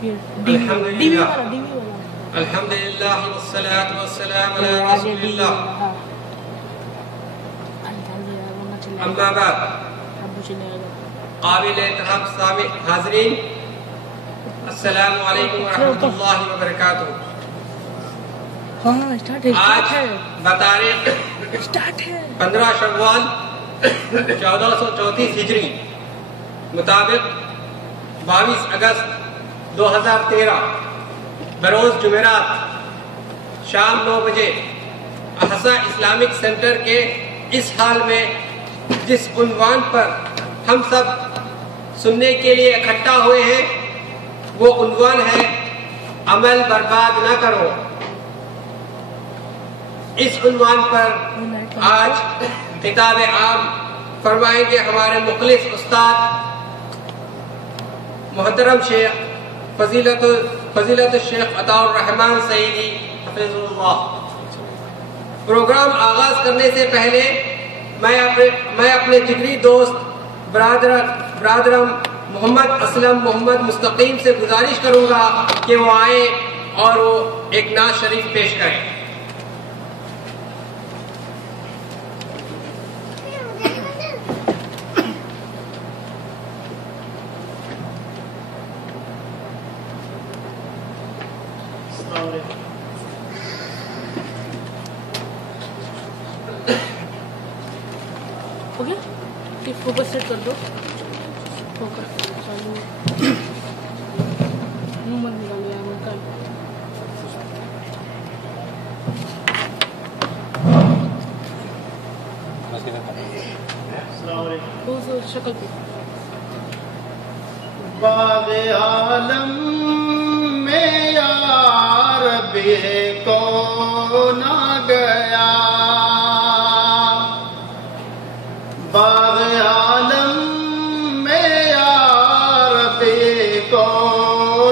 الحمدللہ والصلاة والسلام علی رسول اللہ اما بعد قابل احترام حاضرین السلام علیکم ورحمۃ اللہ وبرکاتہ۔ آج بتاریخ 15 شوال 1434 ہجری مطابق 22 اگست 2013 بروز جمعرات شام 9 بجے احسا اسلامک سینٹر کے اس حال میں جس عنوان پر ہم سب سننے کے لیے اکٹھا ہوئے ہیں وہ عنوان ہے عمل برباد نہ کرو۔ اس عنوان پر آج خطاب عام فرمائیں گے ہمارے مخلص استاد محترم شیخ فضیلت الشیخ عطاء الرحمن سعیدی حفظ اللہ۔ پروگرام آغاز کرنے سے پہلے میں اپنے جگری دوست برادرم محمد اسلم محمد مستقیم سے گزارش کروں گا کہ وہ آئے اور وہ ایک نعت شریف پیش کریں۔ فوکس سیٹ کر دو، فوکس چالو نمبر نکال لیا نکال۔ السلام علیکم۔ شکل پہ باغ عالم میں یار بے کو نہ گیا، باغ عالم میں یار بے کو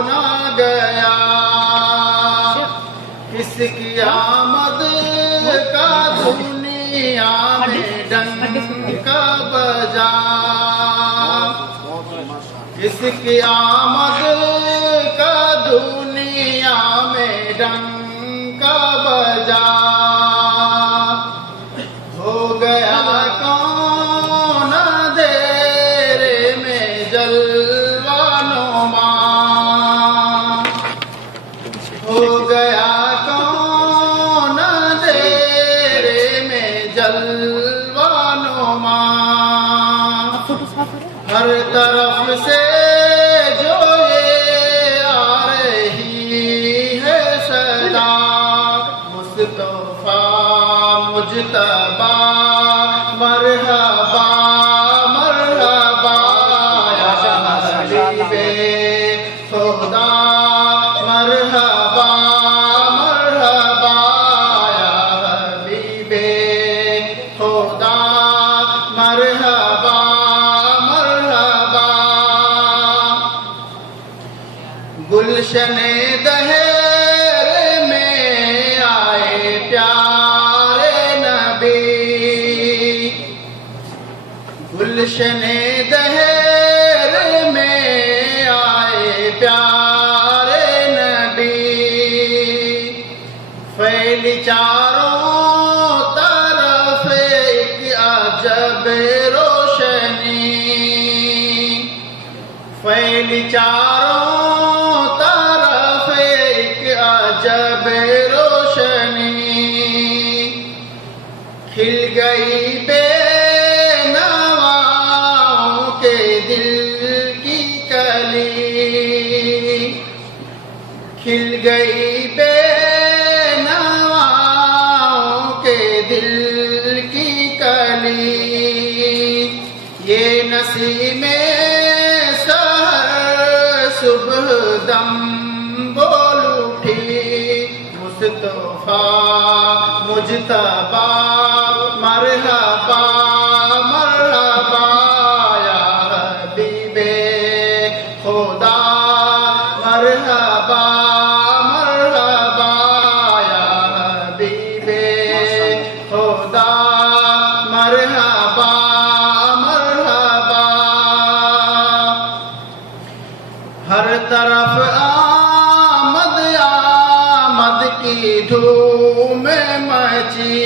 نہ گیا، کس کی آمد کا دنیا میں ڈنکا بجا، کس کی آمد کا دنیا میں ڈنکا بجا، ہو گیا کون دیر میں جلوہ نما، ہو گیا کون دیر میں جلوہ نما، ہر طرف سے جو یہ آ رہی ہے صدا، مصطفیٰ مجتبیٰ مرحبا مرحبا یا حبیب خدا، مرحبا مرحبا یا حبیب خدا، مرحبا مرحبا۔ گلشن دہر میں آئے پیارے نبی، گلشن دہر میں آئے پیارے نبی، پھیلی چاروں طرف ایک عجب روشنی، پھیلی چاروں طرف ایک عجب روشنی، کھل گئی بے نواؤں کے دل کی کلی، کھل گئی بے نواؤں کے دل کی کلی، یہ نسیم سحر صبح دم بول اٹھی، مصطفیٰ مجتبیٰ مرحبا مرحبا یا حبیب خدا، مرحبا مرحبا یا حبیب خدا، مرحبا مرحبا۔ ہر طرف دھوم مچی،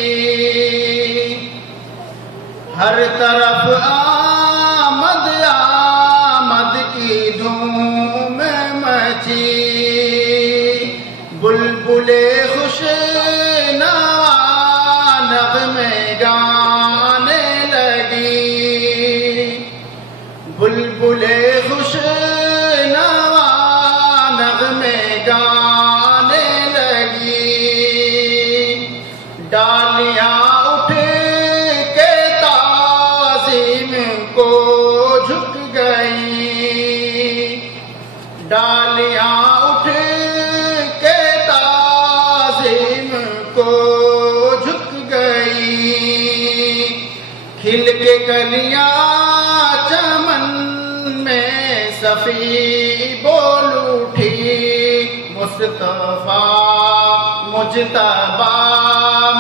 ہر طرف آمد آمد کی دھوم مچی، بلبل خوش نوا نغمے گانے لگی، بلبل خوش نوا نغمے گانے لگی، ڈالیاں اٹھ کے تعظیم کو جھک گئیں، ڈالیاں اٹھ کے تعظیم کو جھک گئیں، کھل کے کلیاں چمن میں صفی بول اٹھی، مصطفیٰ مجتبیٰ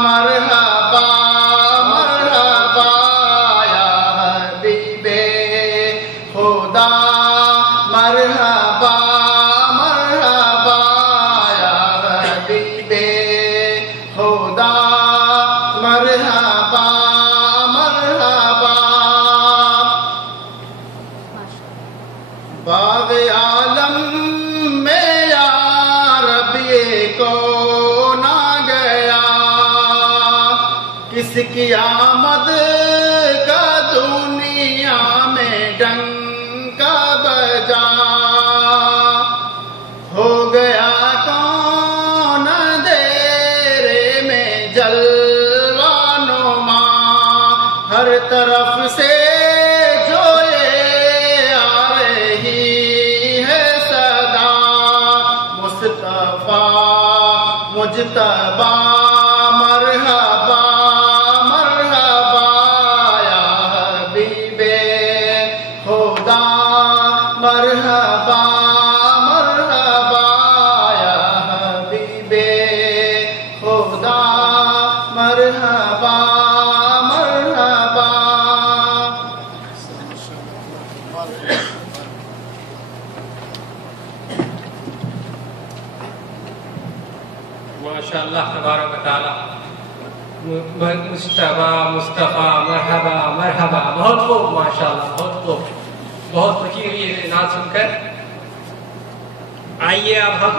مرحبا مرحبا یا حبیب خدا، مرحبا مرحبا یا حبیب خدا، مرحبا مرحبا۔ باغ عالم میں یا رب یہ کون آ گیا، کس کی آمد کا دنیا میں ڈنکا بجا، ہو گیا کون اندھیرے میں جلوہ نما، ہر طرف سے جو یہ آ رہی ہے صدا، مصطفیٰ مجتبیٰ مرحبا مرحبا یا حبیب خدا، مرحبا مرحبا یا حبیب خدا، مرحبا مرحبا۔ ماشاء اللہ تبارک و تعالی، مصطفیٰ مصطفیٰ مرحبا مرحبا، بہت خوب ماشاء اللہ، بہت خوب، بہت خوشی ہوئی ہے نعت سن کر۔ آئیے اب ہم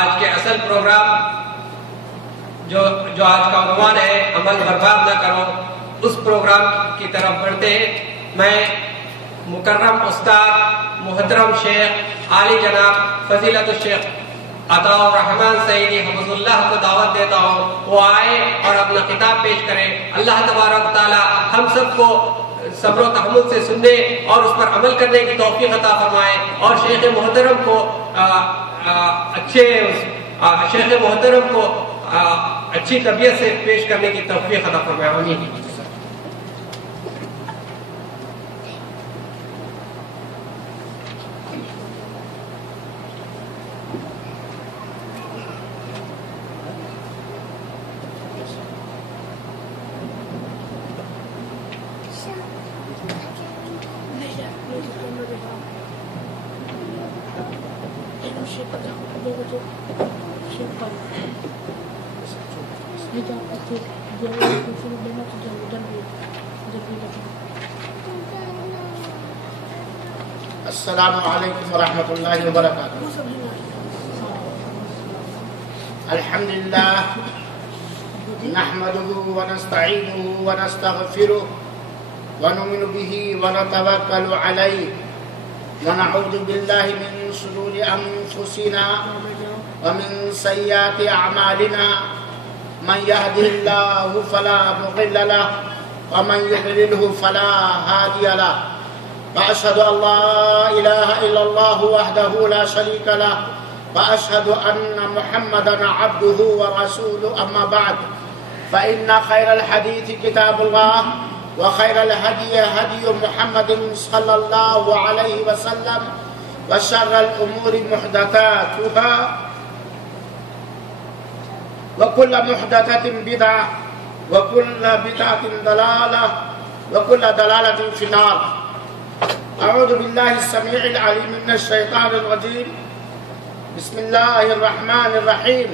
آج کے اصل پروگرام جو آج کا عنوان ہے عمل برباد نہ کرو، اس پروگرام کی طرف بڑھتے ہیں۔ میں مکرم استاد محترم شیخ عالی جناب فضیلت الشیخ عطا الرحمن سعیدی حفظ اللہ کو دعوت دیتا ہوں، وہ آئے اور اپنا خطاب پیش کریں۔ اللہ تبارک و تعالی ہم سب کو صبر و تحمل سے سننے اور اس پر عمل کرنے کی توفیق عطا فرمائے، اور شیخ محترم کو اچھی طبیعت سے پیش کرنے کی توفیق عطا فرمائے، آمین۔ السلام علیکم ورحمۃ اللہ وبرکاتہ۔ الحمد للہ نحمده ونستعینه ونستغفره ونؤمن به ونتوکل علیہ ونعوذ باللہ من شرور انفسنا ومن سیئات اعمالنا، من يهده الله فلا مضل له ومن يضلله فلا هادي له، وأشهد أن لا إله إلا الله وحده لا شريك له، وأشهد أن محمدا عبده ورسوله، أما بعد فإن خير الحديث كتاب الله، وخير الهدي هدي محمد صلى الله عليه وسلم، وشر الأمور محدثاتها، وكل محدثة بدعة، وكل بدعة ضلالة، وكل ضلالة في النار۔ اعوذ باللہ السمیع العلیم من الشیطان الرجیم، بسم اللہ الرحمن الرحیم۔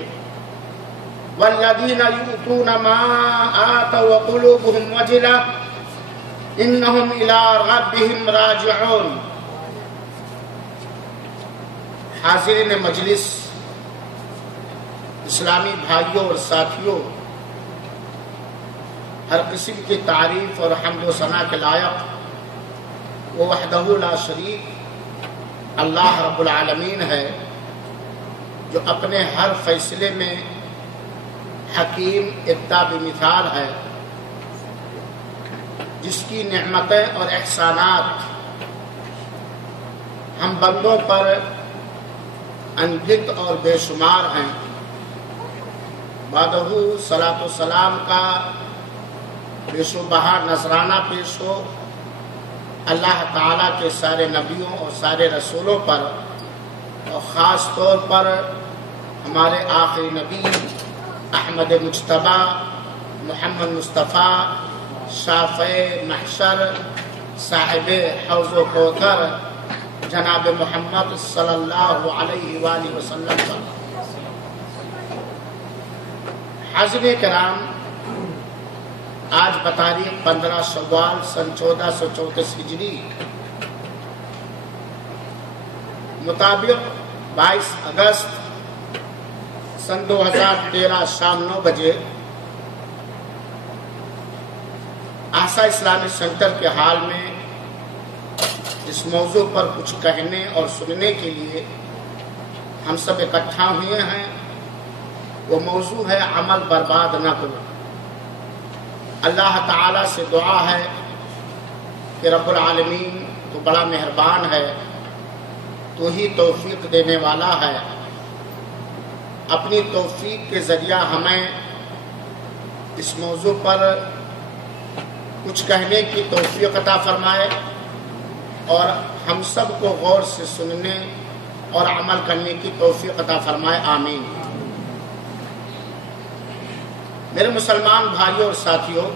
والذین یؤتون ما آتوا وقلوبهم وجلة انہم الی ربہم راجعون۔ حاضرین مجلس، اسلامی بھائیوں اور ساتھیوں، ہر قسم کی تعریف اور حمد و ثنا کے لائق وہ وحدہ لا شریک اللہ رب العالمین ہے، جو اپنے ہر فیصلے میں حکیم اقتدا مثال ہے، جس کی نعمتیں اور احسانات ہم بندوں پر انگت اور بے شمار ہیں۔ بعدہ صلاۃ و سلام کا بے شبہہ نذرانہ پیش ہو اللہ تعالیٰ کے سارے نبیوں اور سارے رسولوں پر، اور خاص طور پر ہمارے آخری نبی احمد مجتبیٰ محمد مصطفیٰ شافع محشر صاحب حوض و کوثر جناب محمد صلی اللہ علیہ وآلہ وسلم پر۔ حاضرین کرام، آج بتاریخ 15 شوال سن 1434 ہجری مطابق 22 اگست سن 2013 شام 9 بجے آسا اسلامی سینٹر کے حال میں اس موضوع پر کچھ کہنے اور سننے کے لیے ہم سب اکٹھا ہوئے ہیں۔ وہ موضوع ہے عمل برباد نہ کرو۔ اللہ تعالیٰ سے دعا ہے کہ رب العالمین تو بڑا مہربان ہے، تو ہی توفیق دینے والا ہے، اپنی توفیق کے ذریعہ ہمیں اس موضوع پر کچھ کہنے کی توفیق عطا فرمائے، اور ہم سب کو غور سے سننے اور عمل کرنے کی توفیق عطا فرمائے، آمین۔ میرے مسلمان بھائیوں اور ساتھیوں،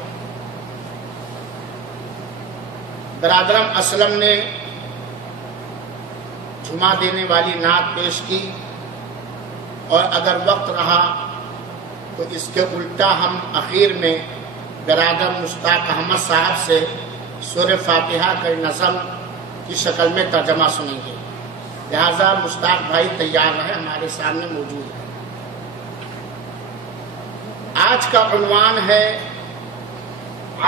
برادرم اسلم نے جمعہ دینے والی نعت پیش کی، اور اگر وقت رہا تو اس کے الٹا ہم اخیر میں برادر مشتاق احمد صاحب سے سورہ فاتحہ کا نظم کی شکل میں ترجمہ سنیں گے، لہذا مشتاق بھائی تیار رہے، ہمارے سامنے موجود ہے۔ آج کا عنوان ہے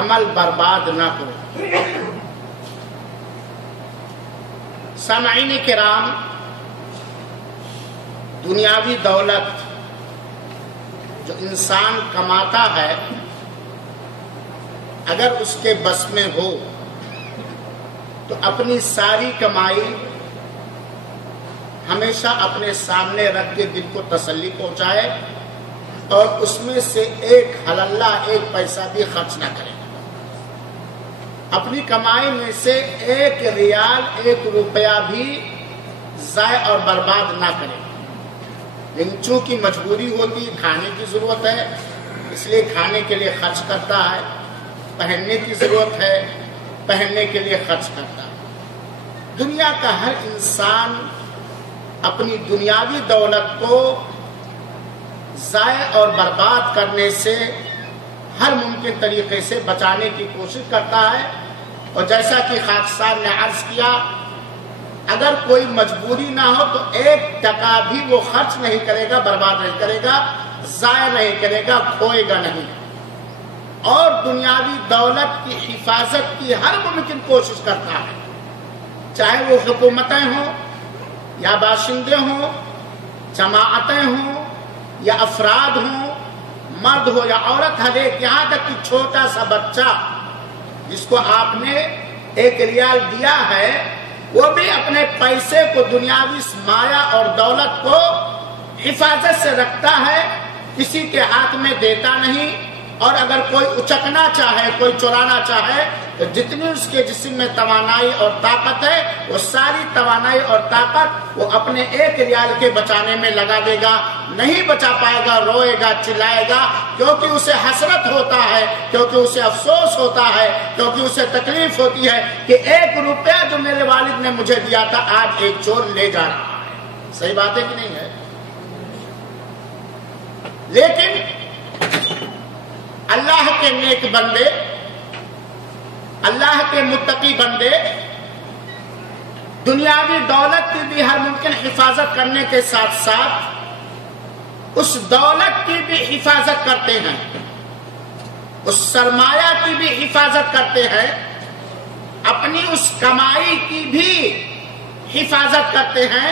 عمل برباد نہ کرو۔ سامعین کرام، دنیاوی دولت جو انسان کماتا ہے، اگر اس کے بس میں ہو تو اپنی ساری کمائی ہمیشہ اپنے سامنے رکھ کے دل کو تسلی پہنچائے، اور اس میں سے ایک حلالہ ایک پیسہ بھی خرچ نہ کرے، اپنی کمائی میں سے ایک ریال ایک روپیہ بھی ضائع اور برباد نہ کرے۔ لیکن چونکہ مجبوری ہوتی ہے، کھانے کی ضرورت ہے، اس لیے کھانے کے لیے خرچ کرتا ہے، پہننے کی ضرورت ہے، پہننے کے لیے خرچ کرتا ہے۔ دنیا کا ہر انسان اپنی دنیاوی دولت کو ضائع اور برباد کرنے سے ہر ممکن طریقے سے بچانے کی کوشش کرتا ہے، اور جیسا کہ خاک صاحب نے عرض کیا، اگر کوئی مجبوری نہ ہو تو ایک ٹکا بھی وہ خرچ نہیں کرے گا، برباد نہیں کرے گا، ضائع نہیں کرے گا، کھوئے گا نہیں، اور دنیاوی دولت کی حفاظت کی ہر ممکن کوشش کرتا ہے، چاہے وہ حکومتیں ہوں یا باشندے ہوں، جماعتیں ہوں یا افراد ہوں، مرد ہو یا عورت، ہر ایک، یہاں تک کہ چھوٹا سا بچہ جس کو آپ نے 1 ریال دیا ہے، وہ بھی اپنے پیسے کو، دنیاوی مایا اور دولت کو حفاظت سے رکھتا ہے، کسی کے ہاتھ میں دیتا نہیں، اور اگر کوئی اچکنا چاہے، کوئی چرانا چاہے، تو جتنی اس کے جسم میں توانائی اور طاقت ہے، وہ ساری توانائی اور طاقت وہ اپنے 1 ریال کے بچانے میں لگا دے گا، نہیں بچا پائے گا، روئے گا، چلائے گا، کیونکہ اسے حسرت ہوتا ہے، کیونکہ اسے افسوس ہوتا ہے، کیونکہ اسے تکلیف ہوتی ہے کہ 1 روپیہ جو میرے والد نے مجھے دیا تھا آج ایک چور لے جا رہا ہے۔ صحیح بات ہے کہ نہیں ہے؟ لیکن اللہ کے نیک بندے، اللہ کے متقی بندے دنیاوی دولت کی بھی ہر ممکن حفاظت کرنے کے ساتھ ساتھ اس دولت کی بھی حفاظت کرتے ہیں، اس سرمایہ کی بھی حفاظت کرتے ہیں، اپنی اس کمائی کی بھی حفاظت کرتے ہیں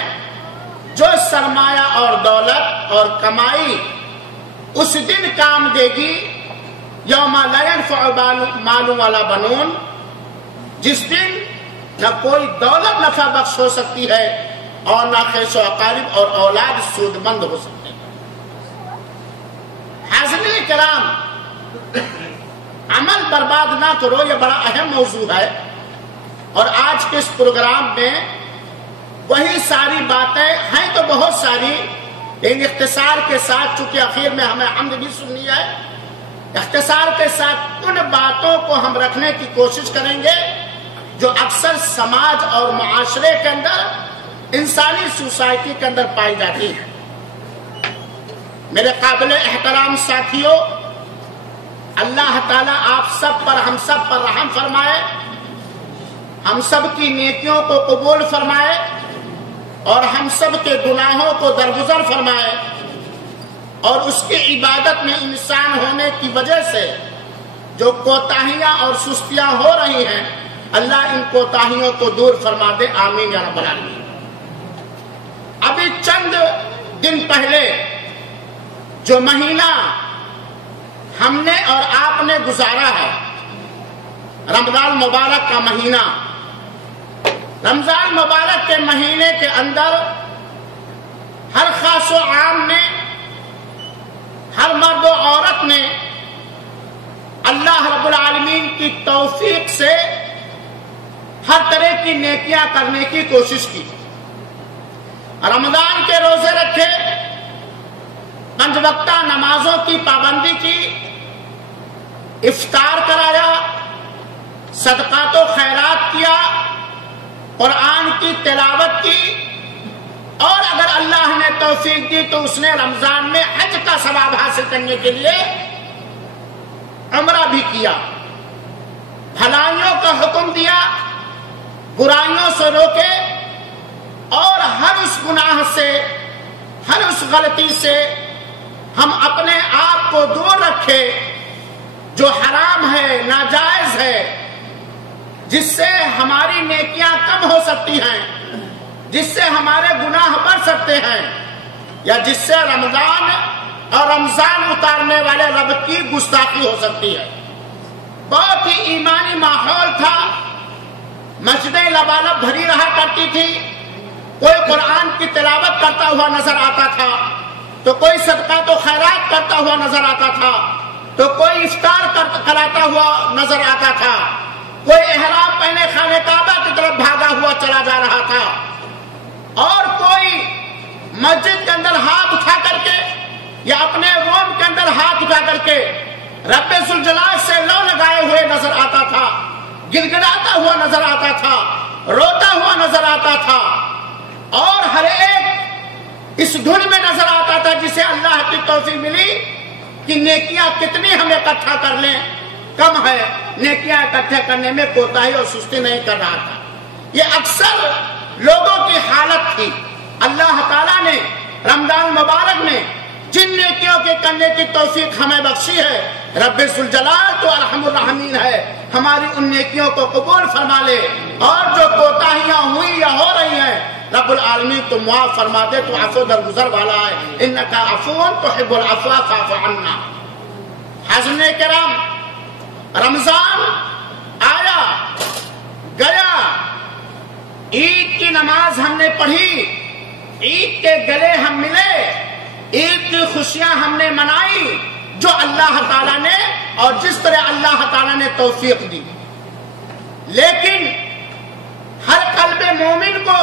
جو سرمایہ اور دولت اور کمائی اس دن کام دے گی یوم لا ينفع مال ولا بنون، جس دن نہ کوئی دولت نفع بخش ہو سکتی ہے اور نہ خیش و اقارب اور اولاد سود مند ہو سکتے ہیں۔ حاضرین کرام، عمل برباد نہ کرو، یہ بڑا اہم موضوع ہے، اور آج کے اس پروگرام میں وہی ساری باتیں ہیں تو بہت ساری، لیکن اختصار کے ساتھ، چونکہ اخیر میں ہمیں حمد بھی سننی ہے، اختصار کے ساتھ ان باتوں کو ہم رکھنے کی کوشش کریں گے جو اکثر سماج اور معاشرے کے اندر، انسانی سوسائٹی کے اندر پائی جاتی ہے۔ میرے قابل احترام ساتھیوں، اللہ تعالیٰ آپ سب پر، ہم سب پر رحم فرمائے، ہم سب کی نیکیوں کو قبول فرمائے اور ہم سب کے گناہوں کو درگزر فرمائے، اور اس کی عبادت میں انسان ہونے کی وجہ سے جو کوتاہیاں اور سستیاں ہو رہی ہیں، اللہ ان کوتاہیوں کو دور فرما دے، آمین یا رب العالمین۔ ابھی چند دن پہلے جو مہینہ ہم نے اور آپ نے گزارا ہے، رمضان مبارک کا مہینہ، رمضان مبارک کے مہینے کے اندر ہر خاص و عام نے، ہر مرد و عورت نے اللہ رب العالمین کی توفیق سے ہر طرح کی نیکیاں کرنے کی کوشش کی۔ رمضان کے روزے رکھے، 5 وقتہ نمازوں کی پابندی کی، افطار کرایا، صدقات و خیرات کیا، قرآن کی تلاوت کی، اور اگر اللہ نے توفیق دی تو اس نے رمضان میں حج کا ثواب حاصل کرنے کے لیے عمرہ بھی کیا، بھلائیوں کا حکم دیا، برائیوں سے روکے، اور ہر اس گناہ سے، ہر اس غلطی سے ہم اپنے آپ کو دور رکھے جو حرام ہے، ناجائز ہے، جس سے ہماری نیکیاں کم ہو سکتی ہیں، جس سے ہمارے گناہ بڑھ سکتے ہیں، یا جس سے رمضان اور رمضان اتارنے والے رب کی گستاخی ہو سکتی ہے۔ بہت ہی ایمانی ماحول تھا، مسجدیں لبالب بھری رہا کرتی تھی، کوئی قرآن کی تلاوت کرتا ہوا نظر آتا تھا، تو کوئی صدقات و خیرات کرتا ہوا نظر آتا تھا، تو کوئی افطار کراتا ہوا نظر آتا تھا، کوئی احرام پہنے خانہ کعبہ کی طرف بھاگا ہوا چلا جا رہا تھا، اور کوئی مسجد کے اندر ہاتھ اٹھا کر کے یا اپنے روم کے اندر ہاتھ اٹھا کر کے رب ذوالجلال سے لو لگائے ہوئے نظر آتا تھا، گڑگڑاتا ہوا نظر آتا تھا، روتا ہوا نظر آتا تھا، اور ہر ایک اس دھن میں نظر آتا تھا جسے اللہ کی توفیق ملی کہ نیکیاں کتنی ہم اکٹھا کر لیں، کم ہے، نیکیاں اکٹھا کرنے میں کوتاہی اور سستی نہیں کر رہا تھا۔ یہ اکثر لوگوں کی حالت تھی۔ اللہ تعالیٰ نے رمضان مبارک میں جن نیکیوں کے کرنے کی توفیق ہمیں بخشی ہے، رب ذوالجلال تو ارحم الراحمین ہے، ہماری ان نیکیوں کو قبول فرما لے، اور جو کوتاہیاں ہوئی یا ہو رہی ہیں رب العالمین تو معاف فرما دے، تو عفو درگزر والا ہے، انکا عفو تحب العفو فاعف عنا۔ حضرات کرام، رمضان آیا گیا، عید کی نماز ہم نے پڑھی، عید کے گلے ہم ملے، عید کی خوشیاں ہم نے منائی جو اللہ تعالیٰ نے اور جس طرح اللہ تعالیٰ نے توفیق دی، لیکن ہر قلب مومن کو،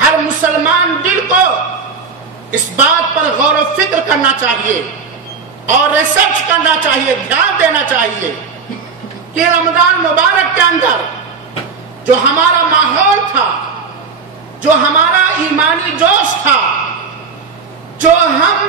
ہر مسلمان دل کو اس بات پر غور و فکر کرنا چاہیے اور ریسرچ کرنا چاہیے، دھیان دینا چاہیے کہ رمضان مبارک کے اندر جو ہمارا ماحول تھا، جو ہمارا ایمانی جوش تھا، جو ہم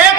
1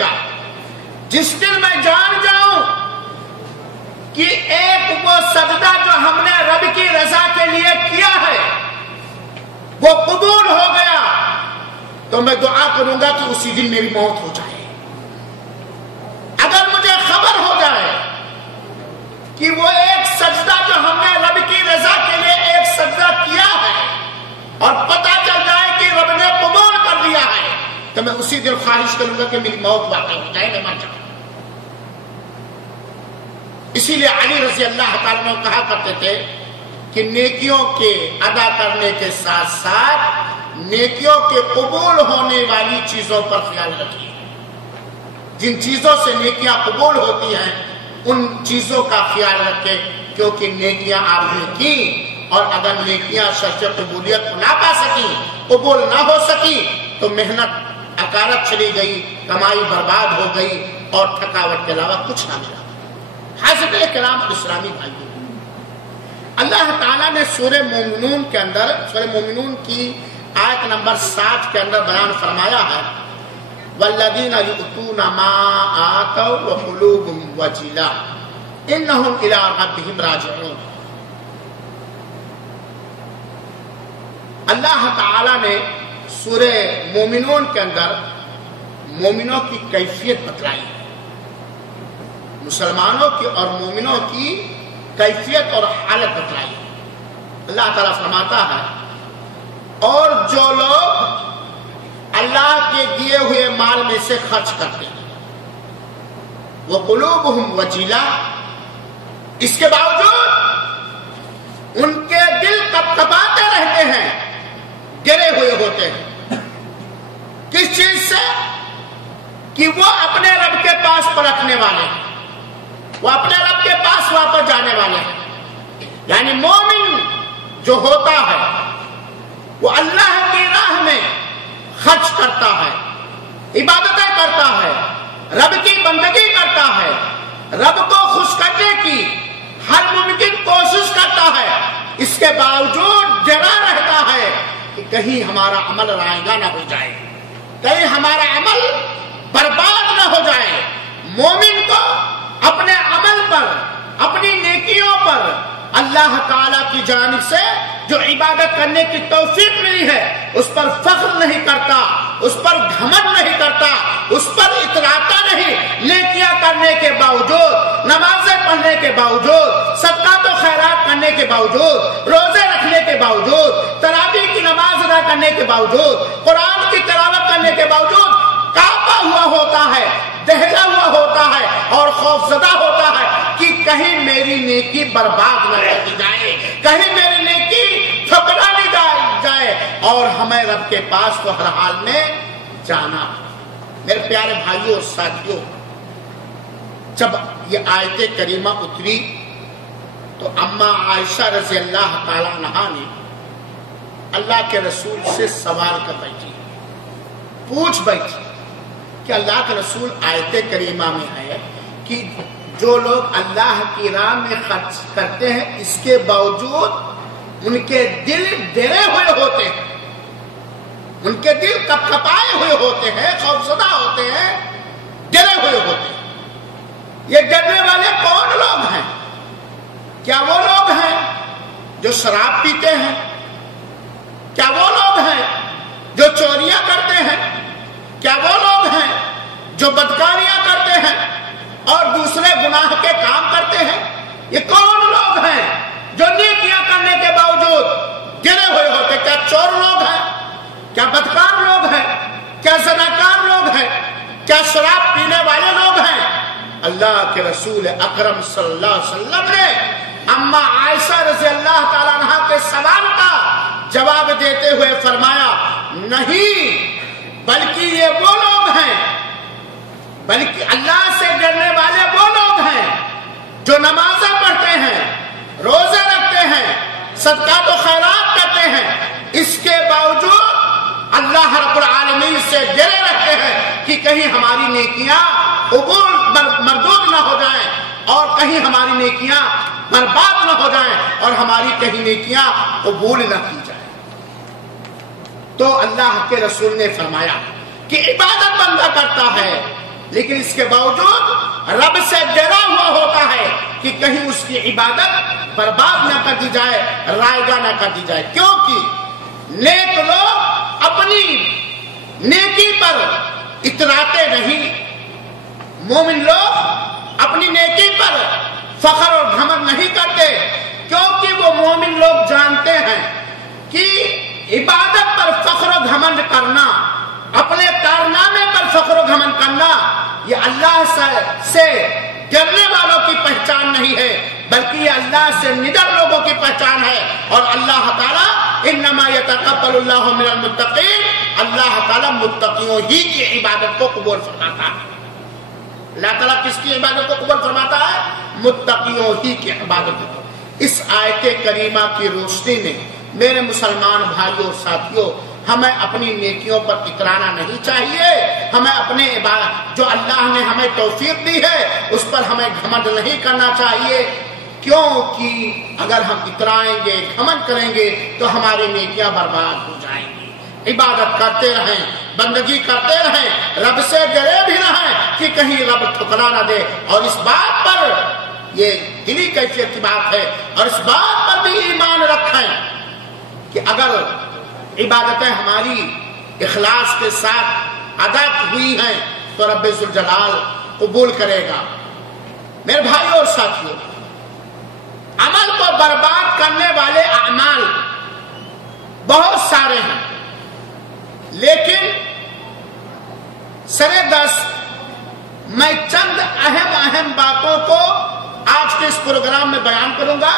گا. جس دن میں جان جاؤں کہ ایک وہ سجدہ جو ہم نے رب کی رضا کے لیے کیا ہے وہ قبول ہو گیا تو میں دعا کروں گا کہ اسی دن میری موت ہو جائے. اگر مجھے خبر ہو جائے کہ وہ ایک سجدہ جو ہم نے رب کی رضا کے لیے ایک سجدہ کیا ہے اور پتہ چل جائے کہ رب نے قبول کر لیا ہے تو میں اسی دن خواہش کروں گا کہ میری موت واقع ہو جائے, میں مر جاؤں. اسی لیے علی رضی اللہ تعالیٰ عنہ کہا کرتے تھے کہ نیکیوں کے ادا کرنے کے ساتھ ساتھ نیکیوں کے قبول ہونے والی چیزوں پر خیال رکھیے. جن چیزوں سے نیکیاں قبول ہوتی ہیں ان چیزوں کا خیال رکھیں, کیونکہ نیکیاں آپ نے کی اور اگر نیکیاں شرط قبولیت کو نہ پا سکی, قبول نہ ہو سکی تو محنت اکارت چلی گئی, کمائی برباد ہو گئی اور تھکاوٹ کے علاوہ کچھ نہ ملا. حضرت کرام اسلامی بھائیوں, اللہ تعالیٰ نے سورہ مومنون کے اندر, سورہ مومنون کی آیت نمبر 7 کے اندر بیان فرمایا ہے والذین یؤتون ما آتوا وقلوبهم وجلہ انہم الی ربہم راجعون. اللہ تعالیٰ نے سورہ مومنون کے اندر مومنوں کی کیفیت بتلائی ہے, مسلمانوں کی اور مومنوں کی کیفیت اور حالت بتلائی ہے. اللہ تعالیٰ فرماتا ہے اور جو لوگ اللہ کے دیے ہوئے مال میں سے خرچ کرتے ہیں وہ قلوبہم وجیلہ, اس کے باوجود ان کے دل کپکپاتے رہتے ہیں, گرے ہوئے ہوتے ہیں. کس چیز سے؟ کہ وہ اپنے رب کے پاس پلٹنے والے ہیں, وہ اپنے رب کے پاس واپس جانے والے ہیں. یعنی مومن جو ہوتا ہے وہ اللہ کی راہ میں خرچ کرتا ہے, عبادتیں کرتا ہے, رب کی بندگی کرتا ہے, رب کو خوش کرنے کی ہر ممکن کوشش کرتا ہے. اس کے باوجود ڈرا رہتا ہے کہ کہیں ہمارا عمل رائگاں نہ ہو جائے, کہیں ہمارا عمل برباد نہ ہو جائے. مومن کو اپنے عمل پر, اپنی نیکیوں پر اللہ تعالیٰ کی جانب سے جو عبادت کرنے کی توفیق ملی ہے اس پر فخر نہیں کرتا, اس پر گھمنڈ نہیں کرتا, اس پر اتراتا نہیں. نیکیاں کرنے کے باوجود, نمازیں پڑھنے کے باوجود, صدقات و خیرات کرنے کے باوجود, روزے رکھنے کے باوجود, تراویح کی نماز ادا کرنے کے باوجود, قرآن کی تلاوت کرنے کے باوجود کانپا ہوا ہوتا ہے, دہلا ہوا ہوتا ہے اور خوفزدہ ہوتا ہے کہ کہیں میری نیکی برباد نہ کی جائے, کہیں میری نیکی ٹھکرا نہیں جائے اور ہمیں رب کے پاس تو ہر حال میں جانا. میرے پیارے بھائیوں اور ساتھیوں, جب یہ آیت کریمہ اتری تو اما عائشہ رضی اللہ تعالی عنہا نے اللہ کے رسول سے سوال کر بیٹھی, پوچھ بیٹھی کہ اللہ کے رسول آیت کریمہ میں ہے کہ جو لوگ اللہ کی راہ میں خرچ کرتے ہیں اس کے باوجود ان کے دل ڈرے ہوئے ہوتے ہیں, ان کے دل کپکپائے ہوئے ہوتے ہیں, خوفزدہ ہوتے ہیں, ڈرے ہوئے ہوتے ہیں. یہ ڈرنے والے کون لوگ ہیں؟ کیا وہ لوگ ہیں جو شراب پیتے ہیں؟ کیا وہ لوگ ہیں جو چوریاں کرتے ہیں؟ کیا وہ لوگ ہیں جو بدکاریاں کرتے ہیں اور دوسرے گناہ کے کام کرتے ہیں؟ یہ کون لوگ ہیں جو نیکیاں کرنے کے باوجود گرے ہوئے ہوتے؟ کیا چور لوگ ہیں؟ کیا بدکار لوگ ہیں؟ کیا زناکار لوگ ہیں؟ کیا شراب پینے والے لوگ ہیں؟ اللہ کے رسول اکرم صلی اللہ علیہ وسلم نے اما عائشہ رضی اللہ تعالیٰ عنہا کے سوال کا جواب دیتے ہوئے فرمایا نہیں, بلکہ یہ وہ لوگ ہیں, بلکہ اللہ سے ڈرنے والے وہ لوگ ہیں جو نمازیں پڑھتے ہیں, روزے رکھتے ہیں, صدقات و خیرات کرتے ہیں, اس کے باوجود اللہ رب العالمین سے ڈرے رکھتے ہیں کہ کہیں ہماری نیکیاں قبول مردود نہ ہو جائیں اور کہیں ہماری نیکیاں برباد نہ ہو جائیں اور ہماری کہیں نیکیاں قبول نہ کی جائیں. تو اللہ کے رسول نے فرمایا کہ عبادت بندہ کرتا ہے, لیکن اس کے باوجود رب سے ڈرا ہوا ہوتا ہے کہ کہیں اس کی عبادت برباد نہ کر دی جائے، رائگاں نہ کر دی جائے، کیونکہ نیک لوگ اپنی نیکی پر اتراتے نہیں، مومن لوگ اپنی نیکی پر فخر اور گھمنڈ نہیں کرتے، کیونکہ وہ مومن لوگ جانتے ہیں کہ عبادت پر فخر و گھمنڈ کرنا، اپنے کارنامے پر فخر و گھمنڈ کرنا، یہ اللہ سے ڈرنے والوں کی پہچان نہیں ہے، بلکہ یہ اللہ سے نڈر لوگوں کی پہچان ہے۔ اور اللہ تعالیٰ انما یتقبل اللہ من المتقین، اللہ تعالیٰ متقیوں ہی کی عبادت کو قبول فرماتا ہے۔ اللہ تعالیٰ کس کی عبادت کو قبول فرماتا ہے؟ متقیوں ہی کی عبادت کو۔ اس آیت کریمہ کی روشنی میں میرے مسلمان بھائیوں اور ساتھیوں، ہمیں اپنی نیکیوں پر اترانا نہیں چاہیے، ہمیں اپنے عبادت جو اللہ نے ہمیں توفیق دی ہے اس پر ہمیں گھمنڈ نہیں کرنا چاہیے، کیونکہ اگر ہم اترائیں گے، گھمنڈ کریں گے تو ہماری نیکیاں برباد ہو جائیں گی۔ عبادت کرتے رہیں، بندگی کرتے رہیں، رب سے ڈرے بھی رہیں کہ کہیں رب ٹھکرا نہ دے، اور اس بات پر، یہ دلی کیفیت کی بات ہے، اور اس بات پر بھی ایمان رکھیں کہ اگر عبادتیں ہماری اخلاص کے ساتھ ادا ہوئی ہیں تو رب ذوالجلال قبول کرے گا۔ میرے بھائیوں اور ساتھیوں، عمل کو برباد کرنے والے اعمال بہت سارے ہیں، لیکن سرِ دست میں چند اہم باتوں کو آج کے اس پروگرام میں بیان کروں گا،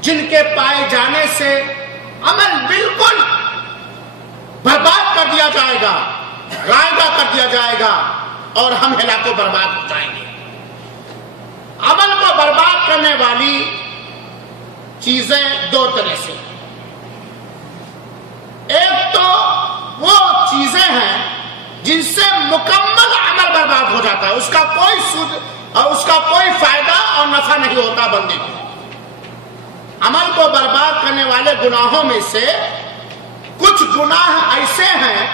جن کے پائے جانے سے عمل بالکل برباد کر دیا جائے گا، رائگاں کر دیا جائے گا، اور ہم ہلاک و برباد ہو جائیں گے۔ عمل کو برباد کرنے والی چیزیں دو طرح سے، ایک تو وہ چیزیں ہیں جن سے مکمل عمل برباد ہو جاتا ہے، اس کا کوئی سود اور اس کا کوئی فائدہ اور نفع نہیں ہوتا بندے کو۔ عمل کو برباد کرنے والے گناہوں میں سے کچھ گناہ ایسے ہیں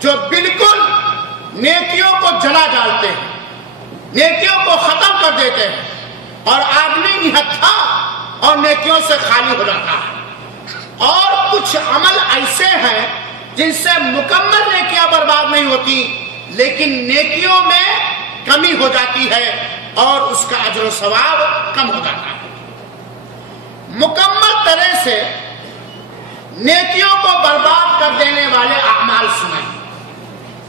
جو بالکل نیکیوں کو جلا ڈالتے ہیں، نیکیوں کو ختم کر دیتے ہیں، اور آدمی نہتھا اور نیکیوں سے خالی ہو جاتا ہے۔ اور کچھ عمل ایسے ہیں جن سے مکمل نیکیاں برباد نہیں ہوتی، لیکن نیکیوں میں کمی ہو جاتی ہے اور اس کا اجر و ثواب کم ہو جاتا ہے۔ مکمل طرح سے نیکیوں کو برباد کر دینے والے اعمال سنیں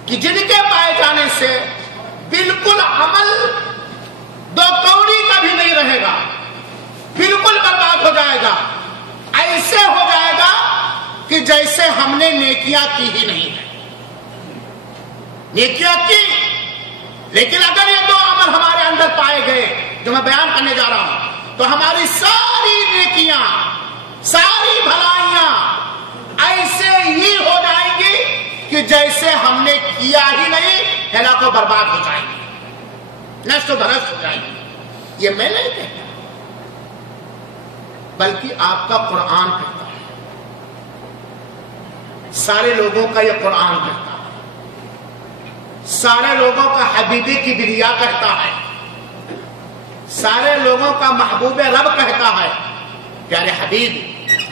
کہ جن کے پائے جانے سے بالکل عمل دو کوڑی کا بھی نہیں رہے گا، بالکل برباد ہو جائے گا، ایسے ہو جائے گا کہ جیسے ہم نے نیکیاں کی ہی نہیں ہے۔ نیکیاں کی، لیکن اگر یہ دو عمل ہمارے اندر پائے گئے جو میں بیان کرنے جا رہا ہوں، تو ہماری ساری نیکیاں، ساری بھلائیاں ایسے ہی ہو جائیں گی کہ جیسے ہم نے کیا ہی نہیں، ہلاک و برباد ہو جائیں گی، نشت و برست ہو جائیں گی۔ یہ میں نہیں کہتا، بلکہ آپ کا قرآن کہتا ہے، سارے لوگوں کا یہ قرآن کہتا ہے، سارے لوگوں کا حبیبی کی بریا کہتا ہے، سارے لوگوں کا محبوب رب کہتا ہے، پیارے حبیب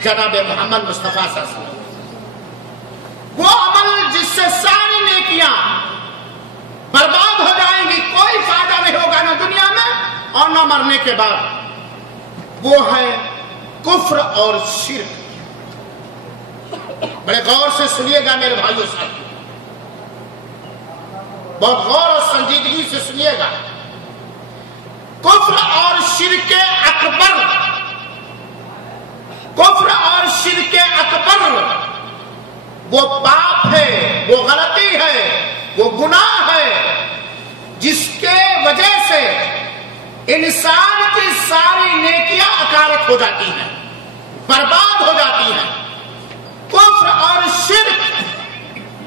جناب محمد مصطفیٰ صلی اللہ علیہ وسلم۔ وہ عمل جس سے ساری نیکیاں برباد ہو جائیں گی، کوئی فائدہ نہیں ہوگا نہ دنیا میں اور نہ مرنے کے بعد، وہ ہے کفر اور شرک۔ بڑے غور سے سنیے گا میرے بھائیوں ساتھیوں، بہت غور اور سنجیدگی سے سنیے گا۔ کفر اور شرک اکبر، کفر اور شرک اکبر وہ پاپ ہے، وہ غلطی ہے، وہ گناہ ہے جس کے وجہ سے انسان کی ساری نیکیاں اکارت ہو جاتی ہیں، برباد ہو جاتی ہیں۔ کفر اور شرک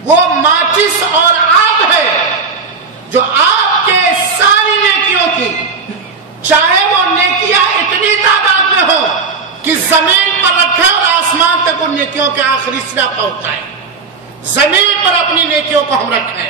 وہ ماچس اور آگ ہے جو آپ کے ساری نیکیوں کی، چاہے وہ نیکیاں اتنی تعداد میں ہو کہ زمین پر رکھے اور آسمان تک ان نیکیوں کے آخری سرا پہنچائے، زمین پر اپنی نیکیوں کو ہم رکھیں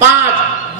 5,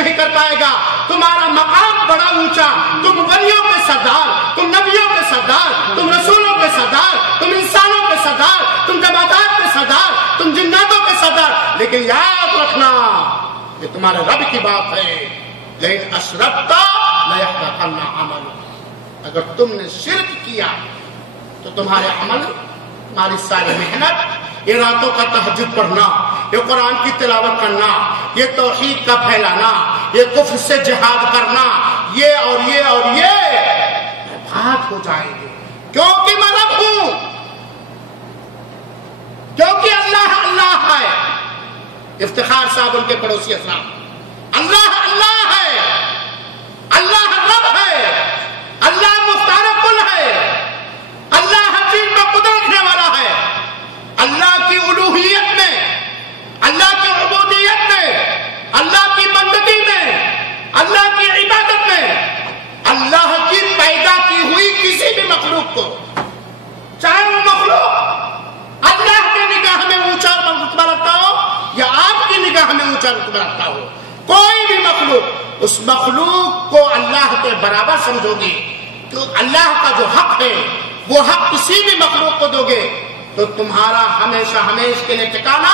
نہیں کر پائے گا. تمہارا مقام بڑا اونچا, تم ولیوں کے سردار, تم نبیوں کے سردار, تم رسولوں کے سردار, تم انسانوں کے سردار, تم جمادات کے سردار, تم جناتوں کے سردار. لیکن یاد رکھنا یہ تمہارے رب کی بات ہے, لیکن اشرکت لیحبطن عملک, اگر تم نے شرک کیا تو تمہارے عمل, تمہاری ساری محنت, یہ راتوں کا تہجد پڑھنا, یہ قرآن کی تلاوت کرنا, یہ توحید کا پھیلانا, یہ کفر سے جہاد کرنا, یہ اور یہ اور یہ بات ہو جائے گی. کیونکہ میں رب ہوں, کیونکہ اللہ اللہ ہے. افتخار صاحب ان کے پڑوسی اسلام, اللہ اللہ ہے, اللہ رب ہے, اللہ مختار کل ہے, اللہ ہر چیز پر قدرت رکھنے والا ہے. اللہ کی الوہیت میں, اللہ کی عبودیت میں, اللہ کی بندگی میں, اللہ کی عبادت میں, اللہ کی پیدا کی ہوئی کسی بھی مخلوق کو, چاہے وہ مخلوق اللہ کی نگاہ میں اونچا رتبہ رکھتا ہو یا آپ کی نگاہ میں اونچا رتبہ رکھتا ہو, کوئی بھی مخلوق, اس مخلوق کو اللہ کے برابر سمجھو گے تو اللہ کا جو حق ہے وہ حق کسی بھی مخلوق کو دو گے تو تمہارا ہمیشہ ہمیشہ کے لیے ٹھکانا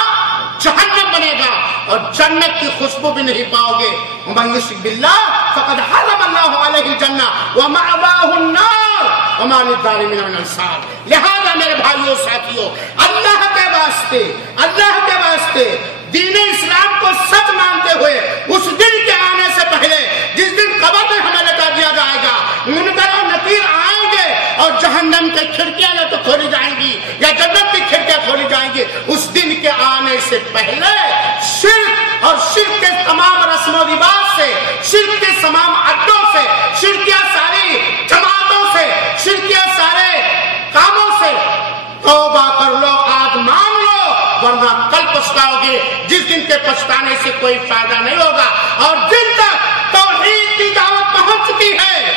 جہنم بنے گا اور جنت کی خوشبو بھی نہیں پاؤ گے. ومن یشرک باللہ فقد حرم اللہ علیہ الجنہ ومأواہ النار وما للظالمین من انصار. لہذا میرے بھائیوں ساتھیوں, اللہ کے واسطے, اللہ کے واسطے دین اسلام کو سچ مانتے ہوئے اس دن کے آنے سے پہلے جس دن قبر میں ہمیں لٹا دیا جائے گا, منکر و نکیر آئیں گے اور جہنم کی کھڑکیاں نہ تو کھولی جائیں گی یا جنت کی کھڑکیاں کھولی جائیں گی, اس دن کے آنے سے پہلے شرک اور شرک کے تمام رسم و رواج سے, شرک کے تمام اڈوں سے, شرکیاں ساری جماعتوں سے, شرکیاں سارے کاموں سے توبہ کر لو, آج مان لو, ورنہ کل پچھتاؤ گے جس دن کے پچھتانے سے کوئی فائدہ نہیں ہوگا. اور جن تک توحید کی دعوت پہنچ چکی ہے,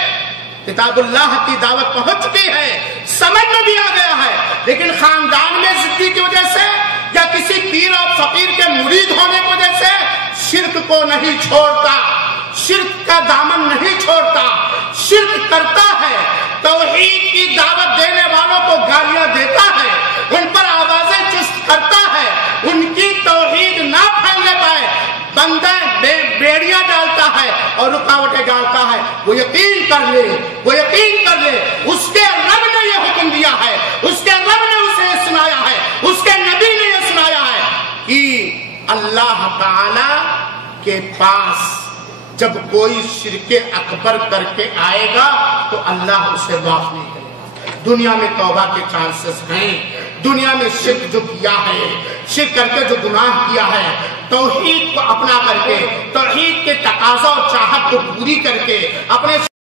کتاب اللہ کی دعوت پہنچ چکی ہے, سمجھ میں بھی آ گیا ہے, لیکن خاندان میں ضدی کی وجہ سے یا کسی پیر اور فقیر کے مرید ہونے کی وجہ سے شرک کو نہیں چھوڑتا, شرک کا دامن نہیں چھوڑتا, شرک کرتا ہے, توحید کی دعوت دینے والوں کو گالیاں دیتا ہے, ان پر آوازیں چست کرتا ہے, ان کی توحید نہ پھیلنے پائے بندہ بیڑیاں ڈالتا ہے اور رکاوٹیں ڈالتا ہے. وہ یقین کر لے, وہ یقین کر لے, اس کے رب نے یہ حکم دیا ہے, اس کے رب نے اسے سنایا ہے, اس کے نبی نے یہ سنایا ہے کہ اللہ تعالی کے پاس جب کوئی شرک اکبر کر کے آئے گا تو اللہ اسے معاف نہیں کرے گا. دنیا میں توبہ کے چانسز ہیں, دنیا میں شرک جو کیا ہے, شرک کر کے جو گناہ کیا ہے, توحید کو اپنا کر کے, توحید کے تقاضا اور چاہت کو پوری کر کے, اپنے